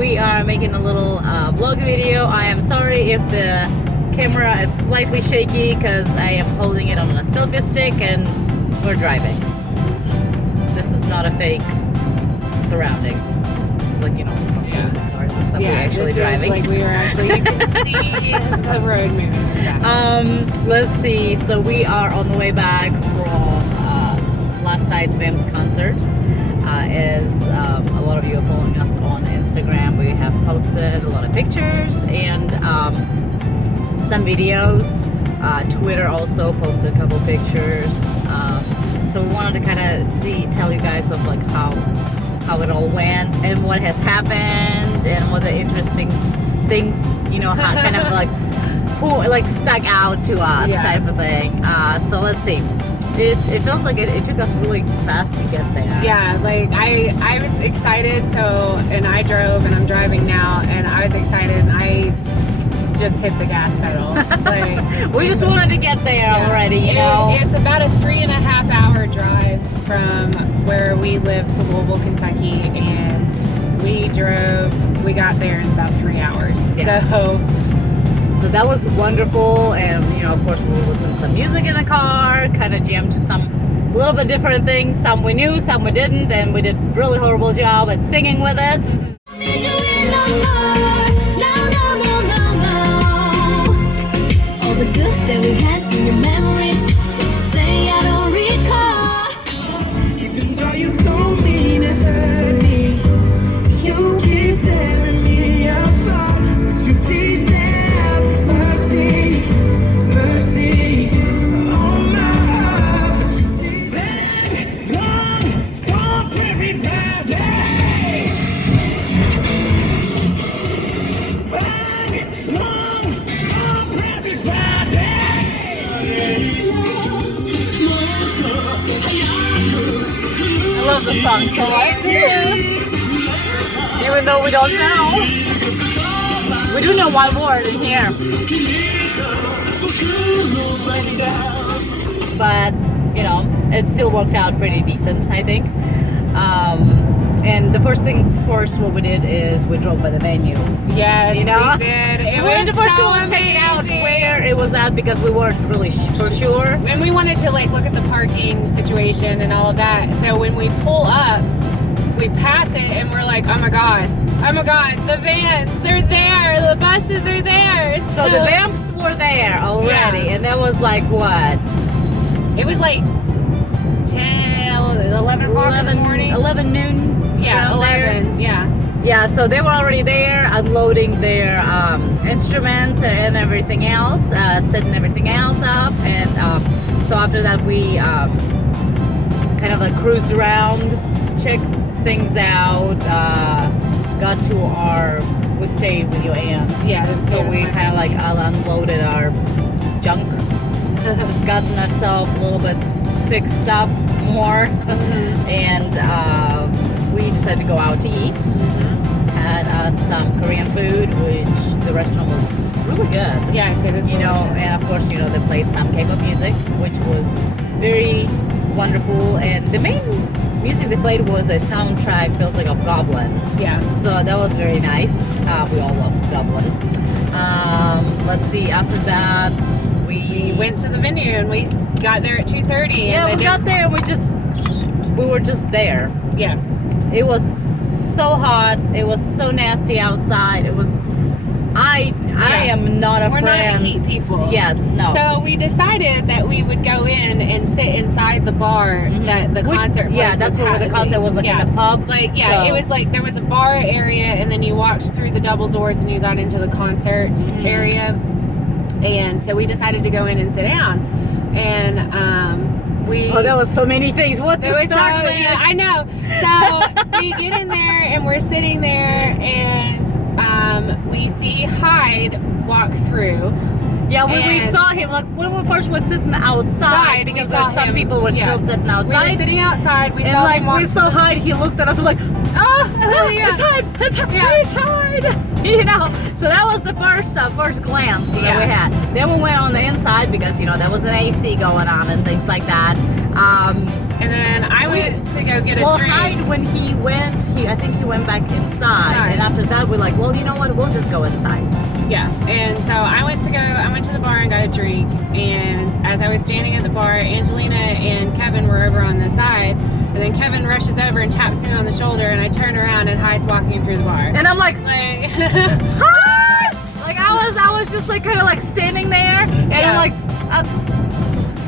we are making a little vlog video. I am sorry if the camera is slightly shaky because I am holding it on a selfie stick and we're driving. This is not a fake surrounding, like, you know, some cars and stuff. We're actually driving. Like we are actually, you can see the road moving. Let's see. So we are on the way back from last night's VAMPS concert. As a lot of you are following us on Instagram, we have posted a lot of pictures and some videos. Twitter also posted a couple pictures. So we wanted to kind of tell you guys of like how it all went and what has happened and what the interesting things, you know, how kind of like stuck out to us type of thing. So let's see. It feels like it took us really fast to get there. Yeah, like I was excited, and I drove and I'm driving now, and I was excited and I just hit the gas pedal. Like we just wanted to get there already, you know. It's about a 3.5 hour drive from where we live to Louisville, Kentucky, and we got there in about 3 hours. Yeah. So that was wonderful, and you know, of course, we listened to some music in the car, kind of jammed to some little bit different things. Some we knew, some we didn't, and we did a really horrible job at singing with it. All the good that we had in your memories, you say I don't recall. Even though you told me to hurt me, you keep tearing me apart. Would you please have mercy, mercy on my heart? Would you please bang, long, stop everybody. Bang, long, stop everybody. I love the song so much. Even though we don't know. We do know one word in here. But, you know, it still worked out pretty decent, I think. And the first things first, what we did is we drove by the venue. Yes, you know? we did. We wanted to first of all check it out where it was at because we weren't really for sure. And we wanted to like look at the parking situation and all of that. So when we pull up, we pass it and we're like, oh my god, the vans, they're there, the buses are there. So the VAMPS were there already, and that was like what? It was like 11 o'clock in the morning. 11 noon. Yeah, 11. Yeah. Yeah, so they were already there unloading their instruments and everything else, setting everything else up. And so after that, we kind of like cruised around, checked things out, got to we stayed with your aunt. Yeah. So we kind of like unloaded our junk, gotten ourselves a little bit fixed up more, and we decided to go out to eat. Had some Korean food, which the restaurant was really good. Yes, it was. You know, and of course, you know, they played some K-pop music, which was very wonderful. And the main music they played was a soundtrack built like of Goblin. Yeah. So that was very nice. We all love Goblin. Let's see. After that, we went to the venue and we got there at 2:30. Yeah, we got there. We were just there. Yeah. It was so hot. It was so nasty outside. It was. I am not a We're friend. not heat people. Yes, no. So we decided that we would go in and sit inside the bar that the concert was. Yeah, that's where the concert was, like in the pub. Like, yeah, it was like there was a bar area and then you walked through the double doors and you got into the concert area. And so we decided to go in and sit down. And there was so many things. What to start with? Yeah, I know. So we get in there and we're sitting there and we see Hyde walk through. Yeah, when we saw him, like when we first were sitting outside, because there's some people were still sitting outside. We were sitting outside. We saw him we saw Hyde. He looked at us. We're like, it's Hyde. It's Hyde. You know. So that was the first glance that we had. Then we went on the inside because you know there was an AC going on and things like that. And then I went to go get a Well, drink. Hyde, when he went, I think he went back inside. Right. And after that, we're like, well, you know what? We'll just go inside. Yeah, and so I went to the bar and got a drink, and as I was standing at the bar, Angelina and Kevin were over on the side, and then Kevin rushes over and taps me on the shoulder, and I turn around and Hyde's walking through the bar. And I'm like, Like, Hyde! Like I was just like kind of like standing there, and I'm like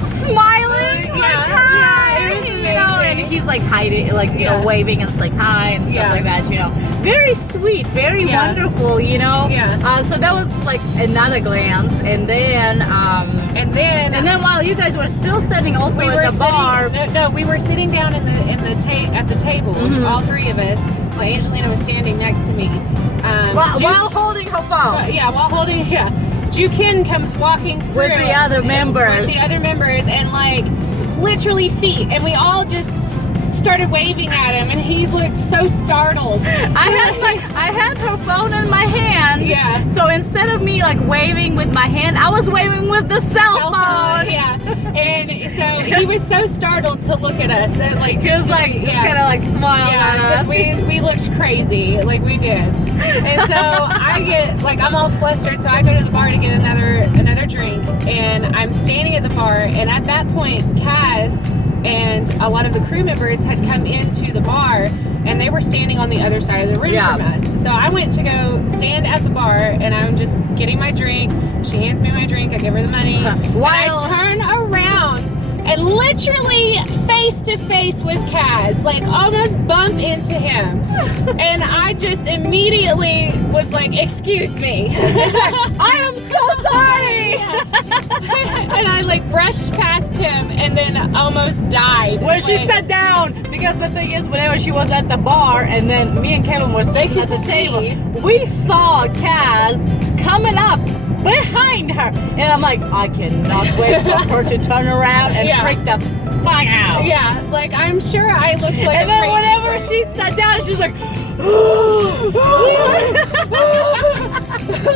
smiling, Yeah, like yeah, hi, it was you know, and amazing. he's like hiding, like you know, waving and it's like hi and stuff like that, you know. Very sweet, very wonderful, you know. Yeah. So that was like another glance, and then and then while you guys were still sitting also we at were the bar. No, we were sitting down at the tables, all three of us. While Angelina was standing next to me. While holding her phone. While holding, Jukin comes walking through With the other members. With the other members, and like literally feet, and we all just started waving at him, and he looked so startled. I had her phone in my hand. Yeah. So instead of me like waving with my hand, I was waving with the cell phone. Yeah. And so he was so startled to look at us, and like just kind of like smile at us. We looked crazy, like we did. And so I'm all flustered, so I go to the bar to get another drink, and I'm standing at the bar, and at that point, Kaz and a lot of the crew members had come into the bar, and they were standing on the other side of the room from us. So I went to go stand at the bar, and I'm just getting my drink. She hands me my drink, I give her the money, and I turn around and literally face to face with Kaz, like almost bump into him. And I just immediately was like, excuse me. I am so sorry. And I like brushed past him and then almost died. When she sat down, because the thing is, whenever she was at the bar and then me and Kevin were sitting at the table, we saw Kaz coming up behind her, and I'm like, I cannot wait for her to turn around and freak the fuck out. Yeah, like I'm sure I looked like and a then crazy whenever person. she sat down, she's like,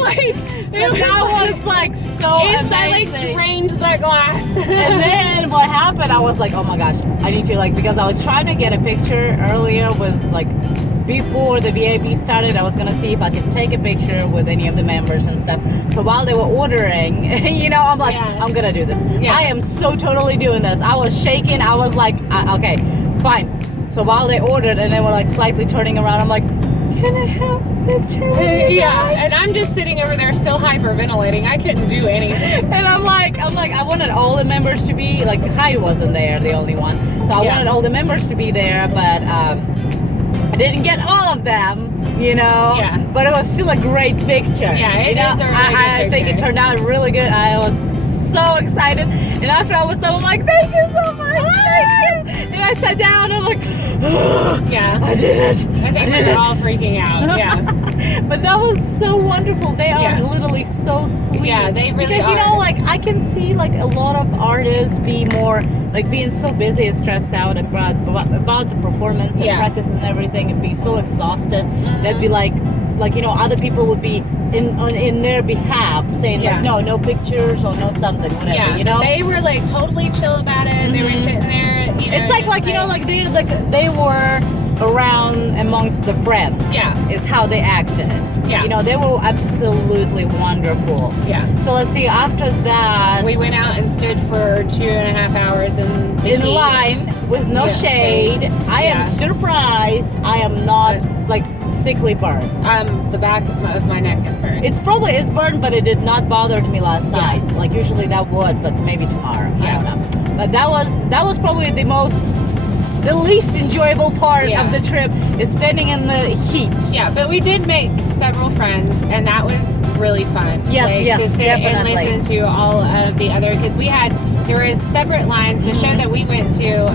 like so that was like so amazing. I like drained the glass. And then what happened, I was like, oh my gosh, I need to because I was trying to get a picture earlier with before the VIP started. I was gonna see if I could take a picture with any of the members and stuff. So while they were ordering, you know, I'm like, I'm gonna do this. I am so totally doing this. I was shaking. I was like, okay, fine. So while they ordered and they were like slightly turning around, I'm like, can I have a picture with you guys? And I'm just sitting over there still hyperventilating. I couldn't do anything. And I'm like, I wanted all the members to be like, Hyde wasn't there, the only one. So I wanted all the members to be there, but I didn't get all of them, you know. Yeah. But it was still a great picture. Yeah, it you know? is a really good I think it picture. turned out really good. I was so excited. And after I was done, I'm like, thank you so much. Thank you. And I sat down and I'm like, Yeah. I did it. I think we were all freaking out. Yeah. But that was so wonderful. They are literally so sweet. Yeah, they really because, are. you know, like I can see like a lot of artists be more like being so busy and stressed out about the performance and practices and everything, and be so exhausted. They'd be like, you know, other people would be in their behalf saying like, no pictures or no something, whatever, you know. They were like totally chill about it. They were sitting there. You know, it's like you know, like they were around amongst the friends. Yeah. Is how they acted. Yeah. You know, they were absolutely wonderful. Yeah. So let's see, after that We went out and stood for 2.5 hours in the in heat. line with no shade. I am surprised I am not like sickly burned. The back of my neck is burned. It's probably is burned, but it did not bother me last night. Like usually that would, but maybe tomorrow. I don't know. But that was probably the least enjoyable part of the trip is standing in the heat. Yeah, but we did make several friends, and that was really fun. Yes, to sit definitely. and listen to all of the other, because there were separate lines. The show that we went to,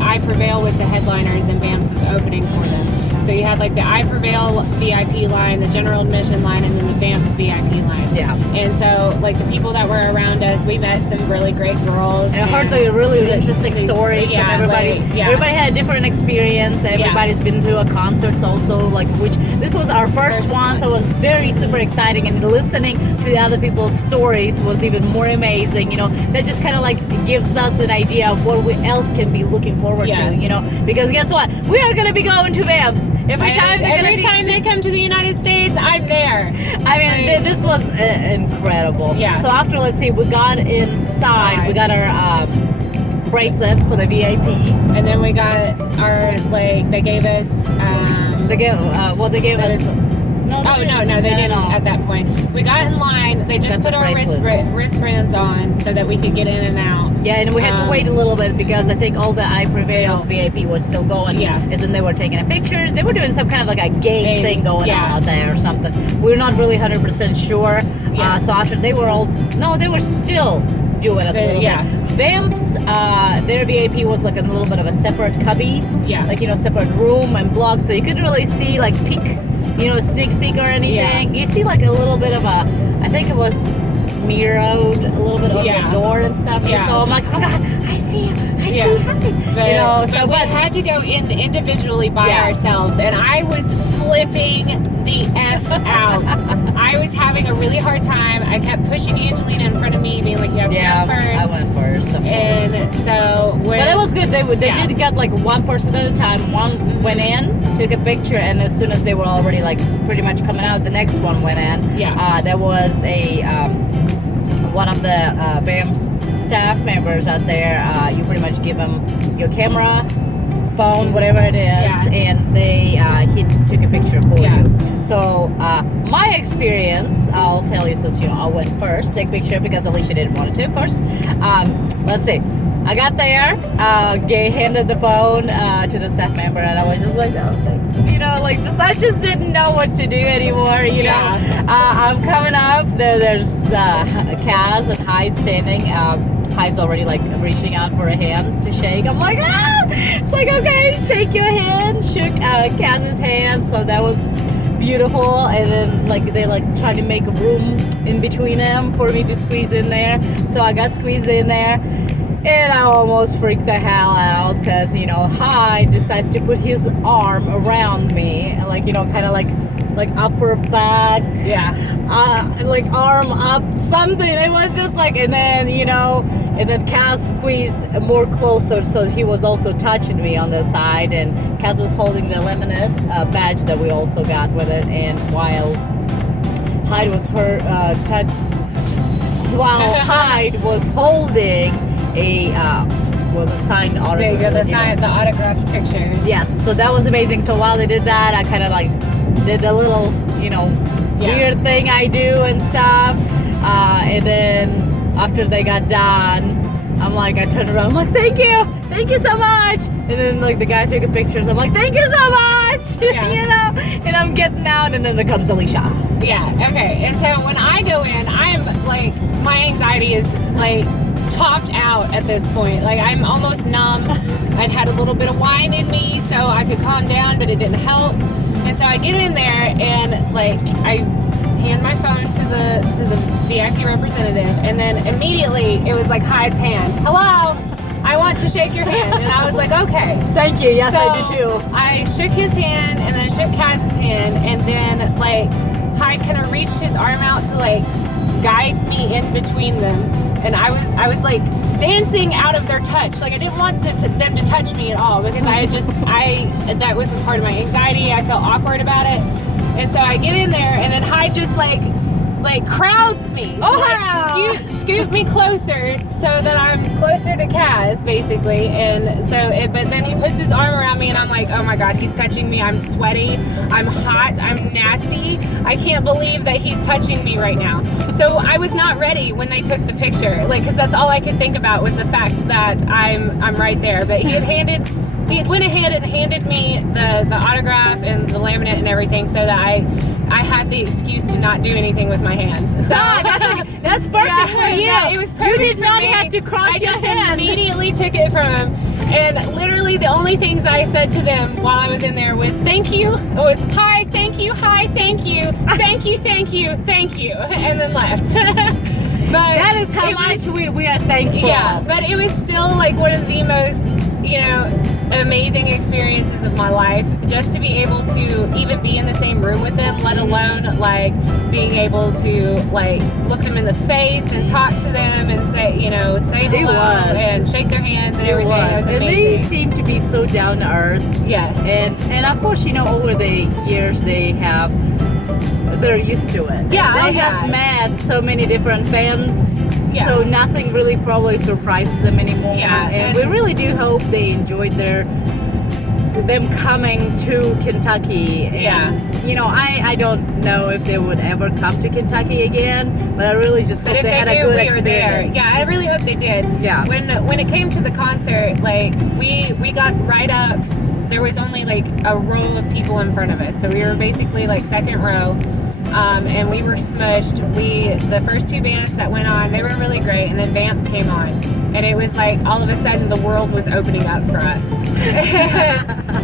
I Prevail with the headliners, and VAMPS was opening for them. So you had like the I Prevail VIP line, the general admission line, and then the VAMPS VIP line. Yeah. And so like the people that were around us, we met some really great girls. And I heard the really interesting stories from everybody. Like, yeah. Everybody had a different experience. Everybody's been to a concerts also, like which this was our first one, so it was very super exciting. And listening to the other people's stories was even more amazing. You know, that just kind of like gives us an idea of what we else can be looking forward to. You know, because guess what? We are gonna be going to VAMPS every time they come to the United States. I'm there. I mean, this was incredible. Yeah. So after, let's see, we got inside. We got our bracelets for the VIP, and then we got our they gave us. They gave us. No, they didn't at that point. We got in line. They just put our wristbands on so that we could get in and out. Yeah, and we had to wait a little bit because I think all the I Prevail's VIP was still going. Yeah. And then they were taking pictures. They were doing some kind of like a game thing going on out there or something. We're not really 100% sure. Yeah. So after they were still doing it a little bit. VAMPS, their VIP was like a little bit of a separate cubbies. Yeah. Like, you know, separate room and blocks. So you couldn't really see like sneak peek or anything. You see like a little bit of I think it was mirrored a little bit over the door and stuff. Yeah. So I'm like, oh my God, I see you. I see you. You know, so we had to go in individually by ourselves, and I was flipping the F out. I was having a really hard time. I kept pushing Angelina in front of me, being like, you have to go first. I went first, of course. And so but it was good. They did get like one person at a time. One went in, took a picture, and as soon as they were already like pretty much coming out, the next one went in. Yeah. There was one of the VAMPS staff members out there. You pretty much give them your camera, phone, whatever it is, and he took a picture for you. So my experience, I'll tell you, since I went first, take a picture because Alicia didn't want to first. Let's see. I got there, handed the phone to the staff member, and I was just like, I just didn't know what to do anymore, you know. I'm coming up, there's Kaz and Hyde standing. Hyde's already like reaching out for a hand to shake. I'm like, it's like, okay, shake your hand. Shook Kaz's hand, so that was beautiful. And then like they tried to make room in between them for me to squeeze in there. So I got squeezed in there. And I almost freaked the hell out because, Hyde decides to put his arm around me, like, kind of like upper back, like arm up, something. It was just like, and then Kaz squeezed more closer, so he was also touching me on the side, and Kaz was holding the laminate badge that we also got with it, and while Hyde was Hyde was holding was a signed autograph. The autographed pictures. Yes, so that was amazing. So while they did that, I kind of like did the little, weird thing I do and stuff. And then after they got done, I turned around, I'm like, thank you so much. And then like the guy took a picture, so I'm like, thank you so much, and I'm getting out, and then there comes Alicia. Yeah, okay. And so when I go in, I'm like, my anxiety is like topped out at this point. Like I'm almost numb. I'd had a little bit of wine in me so I could calm down, but it didn't help. And so I get in there and like I hand my phone to the VIP representative, and then immediately it was like Hyde's hand. Hello, I want to shake your hand. And I was like, okay. Thank you. Yes, so I do too. I shook his hand, and then I shook Kaz's hand, and then like Hyde kind of reached his arm out to like guide me in between them. And I was like dancing out of their touch. Like I didn't want them to touch me at all, because that was part of my anxiety. I felt awkward about it. And so I get in there, and then Hyde just like crowds me. Scoot me closer so that I'm closer to Kaz, basically. And so, but then he puts his arm around me, and I'm like, oh my God, he's touching me. I'm sweaty. I'm hot. I'm nasty. I can't believe that he's touching me right now. So I was not ready when they took the picture, because that's all I could think about was the fact that I'm right there. But he had went ahead and handed me the autograph and the laminate and everything, so that I had the excuse to not do anything with my hands. So that's perfect for you. Yeah, it was perfect. You did not have to cross your hand. I just immediately took it from him, and literally the only things I said to them while I was in there was thank you. It was hi, thank you, hi, thank you, thank you, thank you, thank you, and then left. But that is how much we are thankful. Yeah, but it was still like one of the most, you know, amazing experiences of my life, just to be able to even be in the same room with them, let alone like being able to like look them in the face and talk to them and say, you know, say hello and shake their hands and everything. It was and they seem to be so down to earth. Yes. And of course, you know, over the years they're used to it. Yeah. They have met so many different fans. Yeah. So nothing really probably surprises them anymore. Yeah, and we really do hope they enjoyed them coming to Kentucky. And, you know, I don't know if they would ever come to Kentucky again, but I really just hope they had a good experience. Yeah, I really hope they did. Yeah. When it came to the concert, like we got right up. There was only like a row of people in front of us, so we were basically like second row. And we were smushed. The first two bands that went on, they were really great, and then Vamps came on, and it was like all of a sudden the world was opening up for us.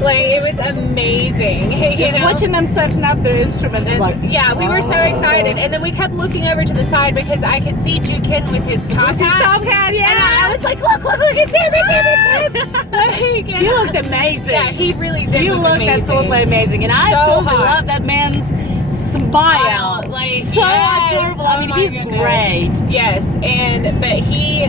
Like it was amazing. Just watching them setting up their instruments, we were so excited, and then we kept looking over to the side because I could see Jukin with his top hat. Yeah. And I was like, look, it's him. Like, he looked amazing. Yeah, he really did. He looked absolutely amazing, and I absolutely love that man's smile. Like so adorable. I mean, he's great. Yes, but he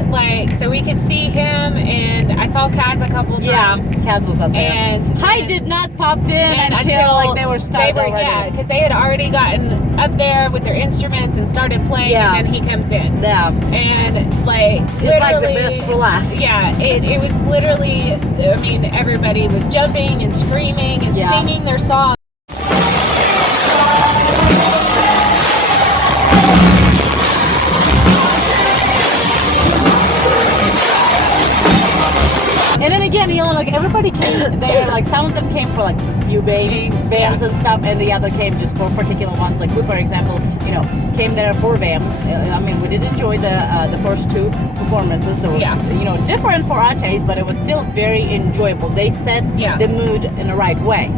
so we could see him, and I saw Kaz a couple times. Yeah, Kaz was up there. And Hyde did not pop in until like they were started already. Yeah, because they had already gotten up there with their instruments and started playing, and then he comes in. Yeah. And like it's like the best for last. Yeah, it was literally. I mean, everybody was jumping and screaming and singing their songs. And then again, you know, like everybody came there, like some of them came for like a few bands and stuff, and the other came just for particular ones. Like we, for example, you know, came there for Vamps. I mean, we did enjoy the first two performances. They were, you know, different for our taste, but it was still very enjoyable. They set the mood in the right way.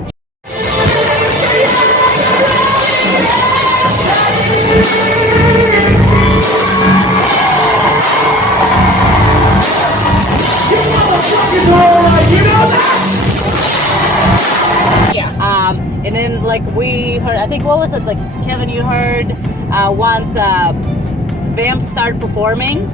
And then like we heard, I think, what was it, like Kevin, you heard once Vamps started performing,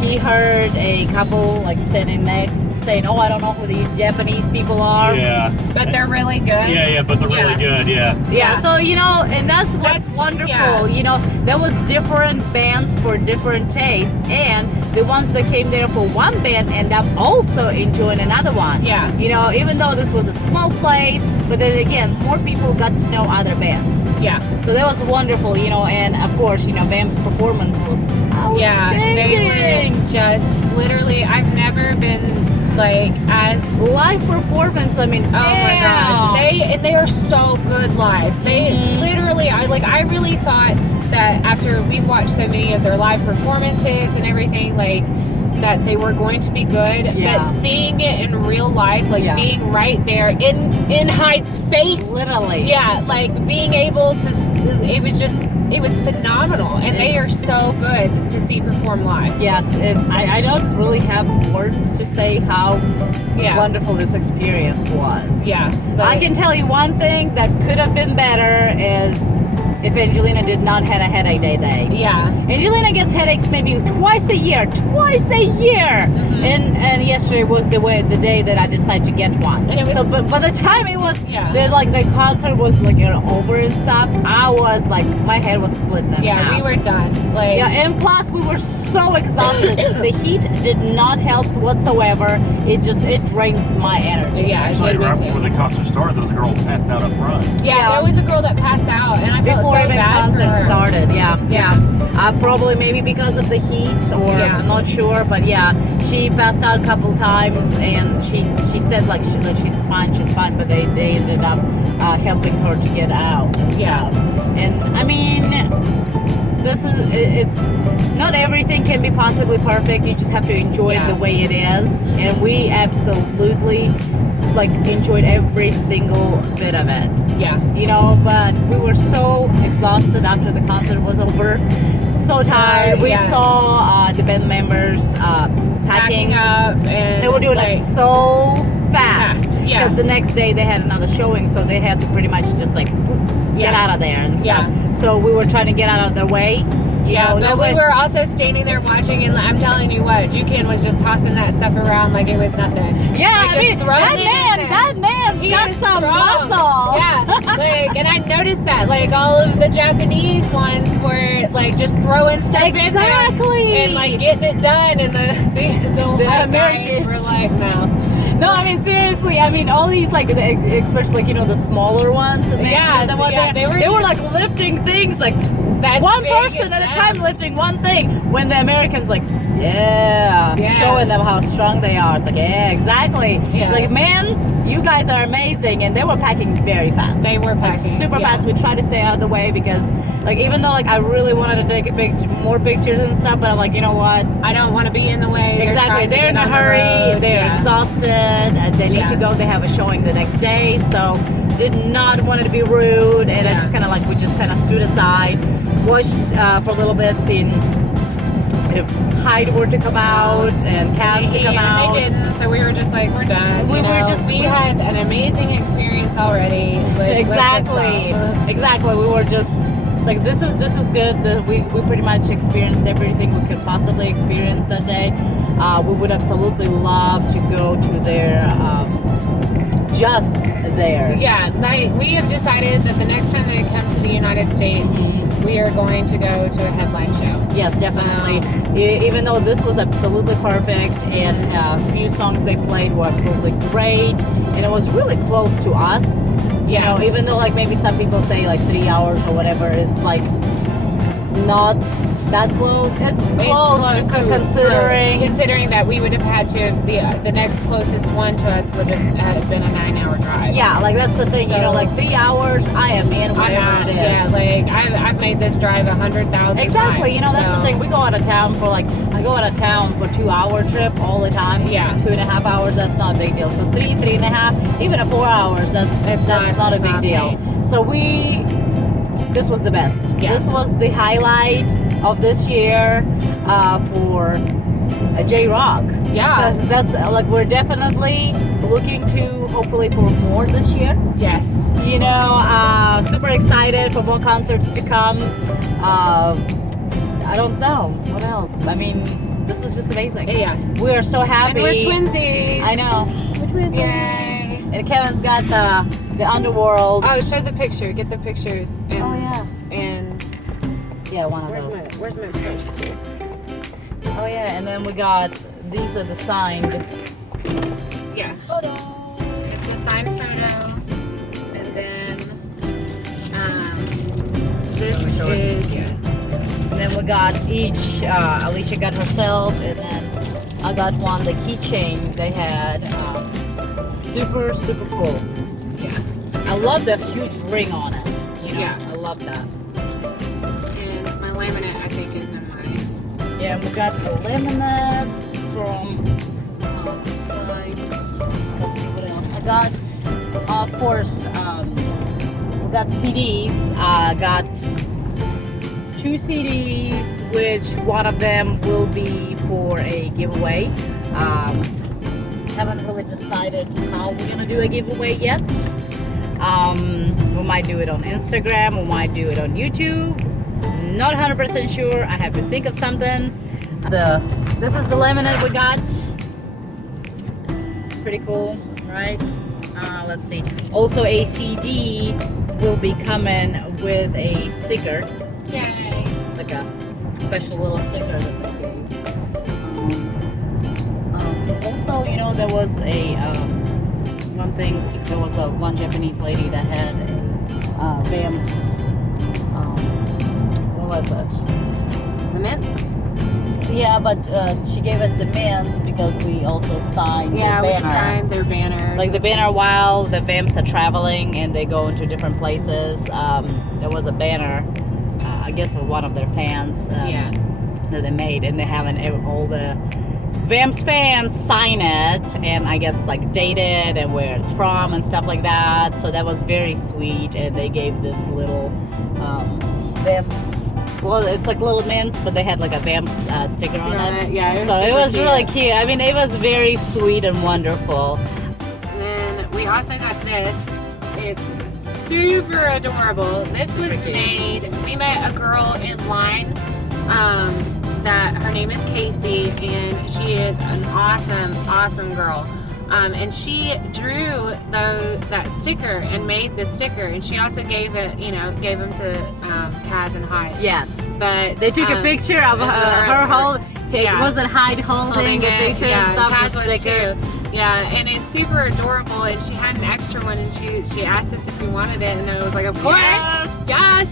he heard a couple like standing next saying, oh, I don't know who these Japanese people are. Yeah. But they're really good. Yeah, but they're really good, Yeah, so, you know, and that's what's wonderful. Yeah. You know, there was different bands for different tastes, and the ones that came there for one band end up also enjoying another one. Yeah. You know, even though this was a small place, but then again, more people got to know other bands. Yeah. So that was wonderful, you know, and of course, you know, Vamps' performance was outstanding. Yeah, they were just literally, I've never been like as live performance. I mean, oh my gosh, they are so good live. They literally, I really thought that after we've watched so many of their live performances and everything, like that they were going to be good, but seeing it in real life, like being right there in Hyde's face, literally, like being able to, it was phenomenal, and they are so good to see perform live. Yes, I don't really have words to say how wonderful this experience was. Yeah, I can tell you one thing that could have been better is if Angelina did not have a headache day. Yeah. Angelina gets headaches maybe twice a year. And yesterday was the day that I decided to get one. And so, but by the time it was, the concert was like over and stuff, I was like, my head was split in half. We were done. And plus we were so exhausted. The heat did not help whatsoever. It drained my energy. Yeah, actually, right before the concert started, there was a girl passed out up front. Yeah, there was a girl that passed out, and I felt before so the bad for her. concert started. Probably maybe because of the heat, or I'm not sure, but she passed out a couple times, and she said like she's fine, but they ended up helping her to get out. And I mean, it's not everything can be possibly perfect. You just have to enjoy it the way it is, and we absolutely like enjoyed every single bit of it. Yeah. You know, but we were so exhausted after the concert was over, so tired. We Yeah. saw the band members Packing up and they were doing it so fast yeah. because the next day they had another showing, so they had to pretty much just like get Yeah. out of there and stuff. Yeah. So we were trying to get out of their way. You know, but we were also standing there watching, and I'm telling you what, Jukin was just tossing that stuff around like it was nothing. Yeah, Like, I mean, just throwing it in there. that man He got is some strong. muscle. Yeah, like, and I noticed that, like, all of the Japanese ones were like just throwing stuff in there Exactly. and like getting it done, and the white guys Americans. were like, no. No, I mean seriously. I mean all these like, especially like, you know, the smaller ones. Yeah, the one yeah, they were like lifting things like That's one big person as at a that. time lifting one thing. When the Americans like, yeah, showing them how strong they are. It's like, yeah, exactly. Yeah. It's like, man, you guys are amazing, and they were packing very fast. They were like, packing, super yeah. fast. We tried to stay out of the way because, like, even though like I really wanted to take more pictures and stuff, but I'm like, you know what? I don't want to be in the way. Exactly. They're in a hurry. They're exhausted. And they need to go. They have a showing the next day. So did not want it to be rude. And I just kind of like, we just kind of stood aside, watched for a little bit, seeing if Hyde were to come out and Kaz to come out. They didn't. So we were just like, we're done. We you were know? just- We had an amazing experience already. Exactly. Exactly. We were just, it's like, this is good. We pretty much experienced everything we could possibly experience that day. We would absolutely love to go to their, just there. Yeah, like, we have decided that the next time they come to the United States, we are going to go to a headline show. Yes, definitely. Even though this was absolutely perfect, and a few songs they played were absolutely great, and it was really close to us. You know, even though like maybe some people say like 3 hours or whatever is like not that close. It's close, considering that we would have had to the next closest one to us would have been a 9-hour drive. Yeah, like that's the thing. You know, like 3 hours, I am in whatever it is. Yeah, like I've made this drive 100,000 Exactly. times. You know, that's the thing. We go out of town for like, I go out of town for 2 hour trip all the time. Yeah. 2.5 hours, that's not a big deal. So 3.5, even a 4 hours, that's not a big deal. So this was the best. Yeah. This was the highlight of this year for J-Rock. Yeah. Because that's like, we're definitely looking to hopefully for more this year. Yes. You know, super excited for more concerts to come. I don't know what else. I mean, this was just amazing. Yeah. We are so happy. And we're twinsies. I know. We're twinsies. Yay. And Kevin's got the underworld. Oh, show the picture. Get the pictures. And, Oh, yeah. And Yeah, one of those. where's my post here? Oh yeah, and then we got, these are the signed. Yeah. It's a signed photo, and then this is And then we got each, Alicia got herself, and then I got one, the keychain they had. Super, super cool. Yeah. I love the huge ring on it. You know? Yeah. I love that. And my laminate, I think, is in my. Yeah, we got the laminates from, let's see what else. I got, of course, we got CDs. I got 2 CDs, which one of them will be for a giveaway. Haven't really decided how we're gonna do a giveaway yet. We might do it on Instagram, we might do it on YouTube. Not 100% sure. I have to think of something. This is the laminate we got. Pretty cool, right? Let's see. Also, a CD will be coming with a sticker. Yay. It's like a special little sticker that they gave. Also, you know, there was a one Japanese lady that had a VAMPS. What was it? The mints? Yeah, but she gave us the mints because we also signed Yeah, the we banner. signed their banner. Like the banner while the VAMPS are traveling and they go into different places. There was a banner, I guess of one of their fans that they made, and they have all the VAMPS fans sign it and I guess like date it and where it's from and stuff like that. So that was very sweet, and they gave this little VAMPS. Well, it's like little mints, but they had like a VAMPS sticker on it. Yeah, So it was really cute. I mean, it was very sweet and wonderful. And then we also got this. It's super adorable. This was made, we met a girl in line that her name is Casey, and she is an awesome girl. And she drew that sticker and made the sticker, and she also gave them to Kaz and Hyde. Yes. But they took a picture of her hold. It wasn't Hyde holding a picture and stuff. Kaz the was sticker. too. Yeah, and it's super adorable, and she had an extra one, and she asked us if we wanted it, and I was like, of course, yes.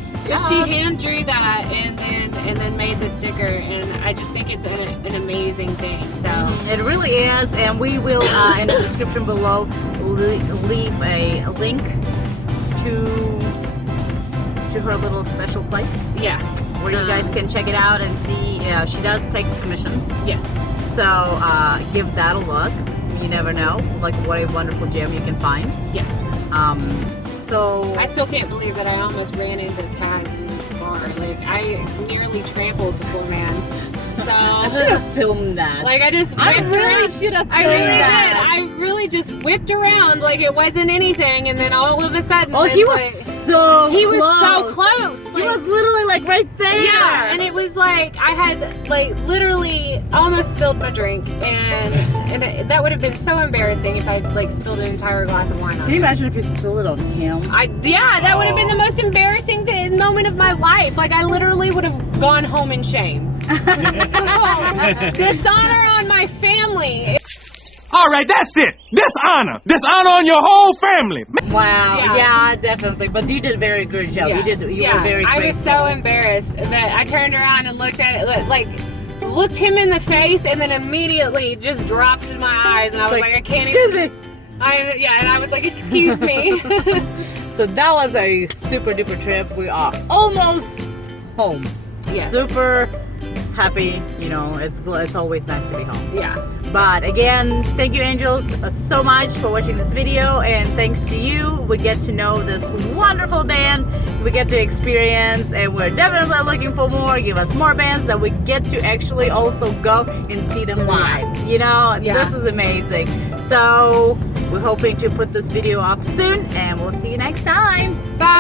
She hand drew that and then made the sticker, and I just think it's an amazing thing. So It really is, and we will in the description below leave a link to her little special place. Yeah, Where you guys can check it out and see. She does take commissions. yes, So give that a look. You never know, like what a wonderful gem you can find. yes. So I still can't believe that I almost ran into Kaz in the bar. Like, I nearly trampled the poor man. So I should have filmed that. like I just whipped I really around. should have I filmed really that. did. I really just whipped around like it wasn't anything, and then all of a sudden, Oh, it's he was like, so he close. was so close. He Like, was literally like right there. yeah, and it was like I had like literally almost spilled my drink, and that would have been so embarrassing if I like spilled an entire glass of wine on Can you him. imagine if you spilled it on him? That would have been the most embarrassing moment of my life. Like I literally would have gone home in shame. Dishonor on my family. All right, that's it. Dishonor on your whole family. Wow. Yeah. Yeah, definitely. But you did a very good job. Yeah. You were very I was graceful. so embarrassed that I turned around and looked at it, like looked him in the face, and then immediately just dropped in my eyes, and I was It's like, I can't. Excuse me. And I was like, excuse me. So that was a super duper trip. We are almost home. Yes. Super happy. You know, it's always nice to be home. Yeah. But again, thank you, angels, so much for watching this video, and thanks to you, we get to know this wonderful band. We get to experience, and we're definitely looking for more. Give us more bands that we get to actually also go and see them live. You know, this is amazing. So we're hoping to put this video up soon, and we'll see you next time. Bye.